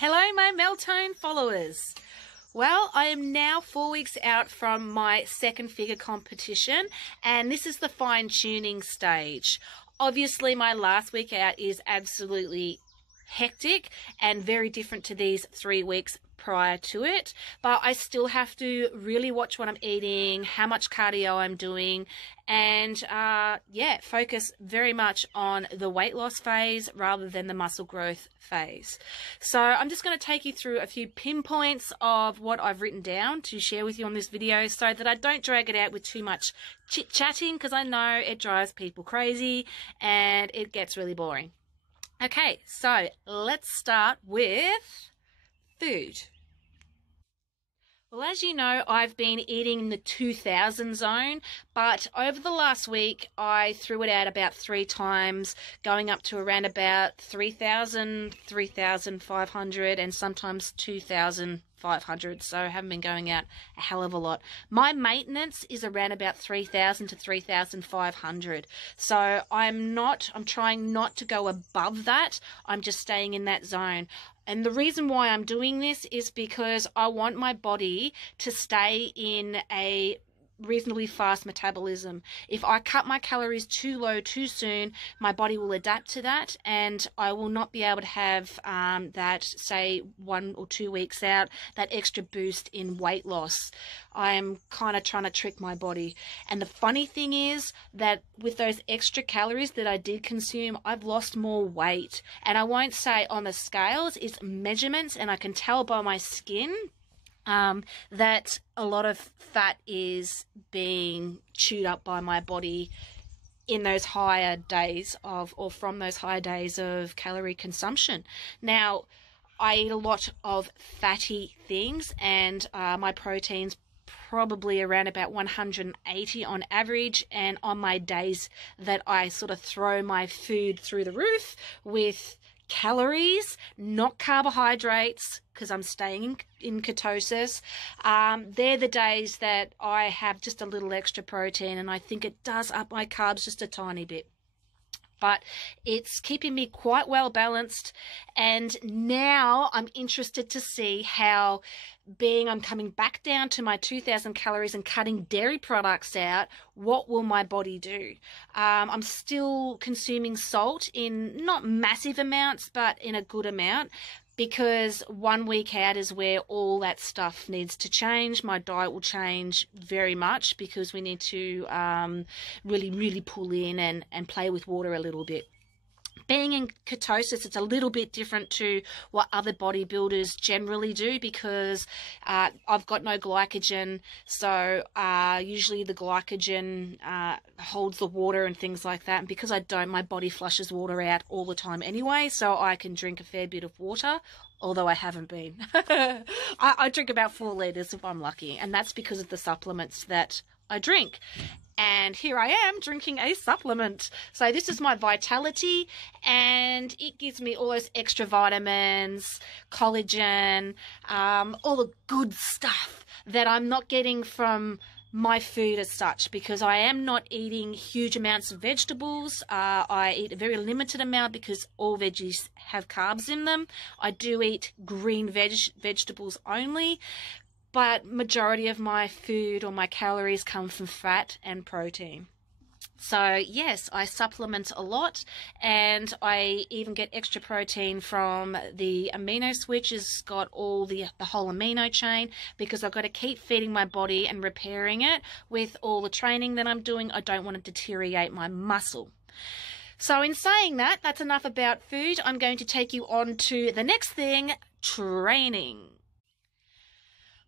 Hello, my Meltone followers. Well, I am now 4 weeks out from my second figure competition, and this is the fine-tuning stage. Obviously, my last week out is absolutely hectic and very different to these 3 weeks prior to it, but I still have to really watch what I'm eating, how much cardio I'm doing, and focus very much on the weight loss phase rather than the muscle growth phase. So I'm just going to take you through a few pinpoints of what I've written down to share with you on this video so that I don't drag it out with too much chit-chatting, because I know it drives people crazy and it gets really boring. Okay, so let's start with food. Well, as you know, I've been eating in the 2000 zone, but over the last week, I threw it out about 3 times, going up to around about 3,000, 3,500, and sometimes 2,500. So I haven't been going out a hell of a lot. My maintenance is around about 3,000 to 3,500. So I'm trying not to go above that. I'm just staying in that zone. And the reason why I'm doing this is because I want my body to stay in a reasonably fast metabolism. If I cut my calories too low too soon, my body will adapt to that, and I will not be able to have that, say, 1 or 2 weeks out, that extra boost in weight loss. I'm kind of trying to trick my body. And the funny thing is that with those extra calories that I did consume, I've lost more weight. And I won't say on the scales, it's measurements, and I can tell by my skin that a lot of fat is being chewed up by my body in those higher days from those higher days of calorie consumption. Now, I eat a lot of fatty things, and my protein's probably around about 180 on average, and on my days that I sort of throw my food through the roof with calories, not carbohydrates, because I'm staying in ketosis, they're the days that I have just a little extra protein, and I think it does up my carbs just a tiny bit. But it's keeping me quite well balanced, and now I'm interested to see how, I'm coming back down to my 2,000 calories and cutting dairy products out, what will my body do? I'm still consuming salt in not massive amounts, but in a good amount, because 1 week out is where all that stuff needs to change. My diet will change very much because we need to really pull in and play with water a little bit. Being in ketosis, it's a little bit different to what other bodybuilders generally do, because I've got no glycogen, so usually the glycogen holds the water and things like that, and because I don't, my body flushes water out all the time anyway, so I can drink a fair bit of water, although I haven't been. I drink about 4 litres if I'm lucky, and that's because of the supplements that I drink. And here I am drinking a supplement. So this is my Vitality, and it gives me all those extra vitamins, collagen, all the good stuff that I'm not getting from my food as such, because I am not eating huge amounts of vegetables. I eat a very limited amount because all veggies have carbs in them. I do eat green vegetables only, but majority of my food or my calories come from fat and protein. So yes, I supplement a lot, and I even get extra protein from the amino switch. It's got all the whole amino chain, because I've got to keep feeding my body and repairing it with all the training that I'm doing. I don't want to deteriorate my muscle. So in saying that, that's enough about food. I'm going to take you on to the next thing, training.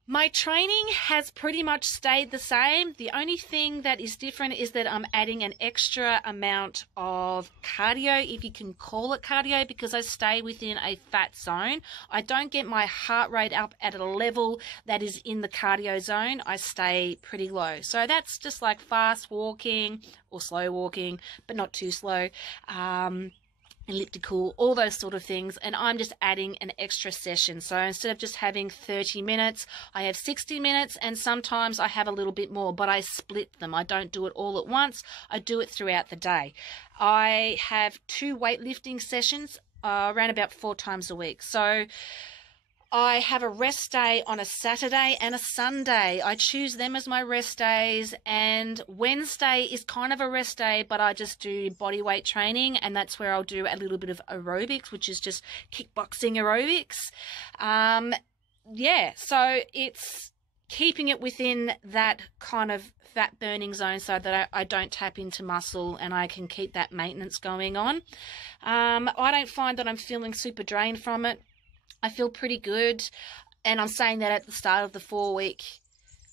My training has pretty much stayed the same. The only thing that is different is that I'm adding an extra amount of cardio, if you can call it cardio, because I stay within a fat zone. I don't get my heart rate up at a level that is in the cardio zone. I stay pretty low. So that's just like fast walking or slow walking, but not too slow. Elliptical, all those sort of things, and I'm just adding an extra session. So instead of just having 30 minutes, I have 60 minutes, and sometimes I have a little bit more, but I split them. I don't do it all at once. I do it throughout the day. I have 2 weightlifting sessions around about 4 times a week. So I have a rest day on a Saturday and a Sunday. I choose them as my rest days, and Wednesday is kind of a rest day, but I just do body weight training, and that's where I'll do a little bit of aerobics, which is just kickboxing aerobics. Yeah, so it's keeping it within that kind of fat burning zone so that I don't tap into muscle and I can keep that maintenance going on. I don't find that I'm feeling super drained from it. I feel pretty good, and I'm saying that at the start of the 4-week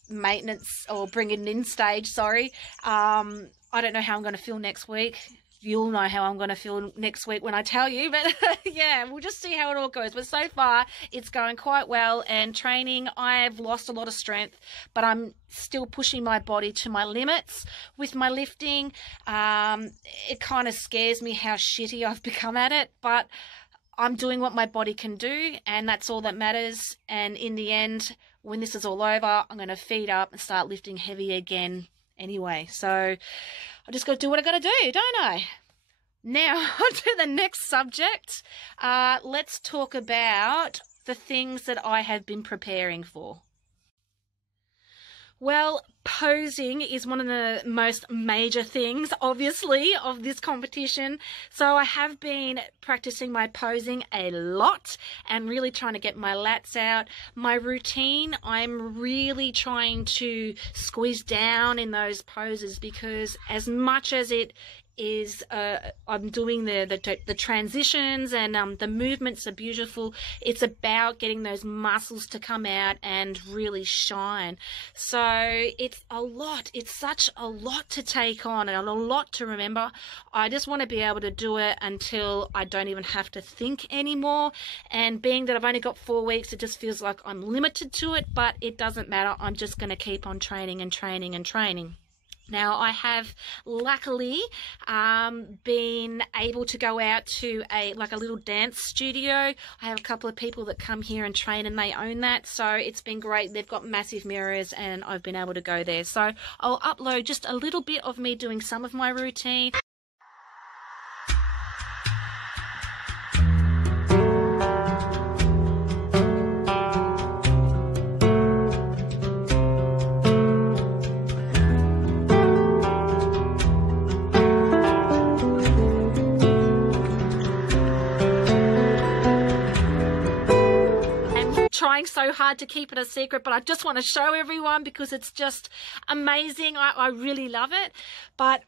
maintenance or bring it in stage, sorry. I don't know how I'm going to feel next week. You'll know how I'm going to feel next week when I tell you, but yeah, we'll just see how it all goes. But so far, it's going quite well, and training, I've lost a lot of strength, but I'm still pushing my body to my limits with my lifting. It kind of scares me how shitty I've become at it, but I'm doing what my body can do, and that's all that matters. And in the end, when this is all over, I'm going to feed up and start lifting heavy again anyway. So I just got to do what I got to do, don't I? Now, on to the next subject. Let's talk about the things that I have been preparing for. Well, posing is one of the most major things, obviously, of this competition. So I have been practicing my posing a lot and really trying to get my lats out. My routine, I'm really trying to squeeze down in those poses, because as much as it is I'm doing the transitions and the movements are beautiful, it's about getting those muscles to come out and really shine. So it's a lot. It's such a lot to take on and a lot to remember. I just want to be able to do it until I don't even have to think anymore. And being that I've only got 4 weeks, it just feels like I'm limited to it, but it doesn't matter. I'm just going to keep on training and training and training. Now, I have luckily been able to go out to a little dance studio. I have a couple of people that come here and train, and they own that, so it's been great. They've got massive mirrors, and I've been able to go there. So I'll upload just a little bit of me doing some of my routine. Trying so hard to keep it a secret, but I just want to show everyone because it's just amazing. I really love it, but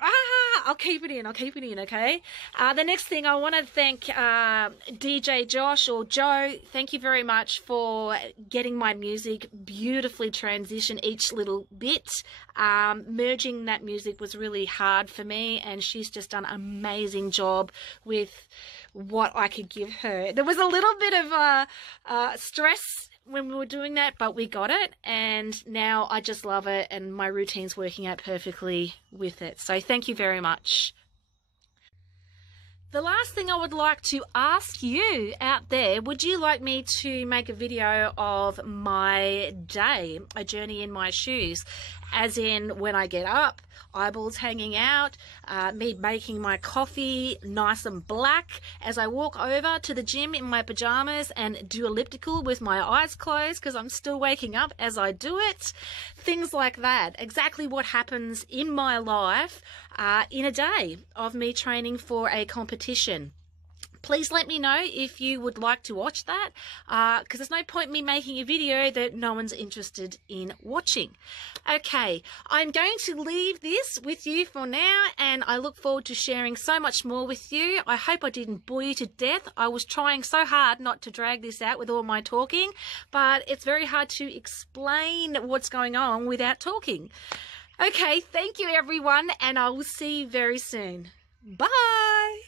I'll keep it in, okay? The next thing, I want to thank DJ Josh or Joe. Thank you very much for getting my music beautifully transition each little bit. Merging that music was really hard for me, and she's just done an amazing job with what I could give her. There was a little bit of stress when we were doing that, but we got it, and now I just love it, and my routine's working out perfectly with it. So thank you very much. The last thing I would like to ask you out there, would you like me to make a video of my day, a journey in my shoes? As in when I get up, eyeballs hanging out, me making my coffee nice and black as I walk over to the gym in my pajamas and do elliptical with my eyes closed because I'm still waking up as I do it. Things like that. Exactly what happens in my life in a day of me training for a competition. Please let me know if you would like to watch that, because there's no point in me making a video that no one's interested in watching. Okay, I'm going to leave this with you for now, and I look forward to sharing so much more with you. I hope I didn't bore you to death. I was trying so hard not to drag this out with all my talking, but it's very hard to explain what's going on without talking. Okay, thank you everyone, and I will see you very soon. Bye!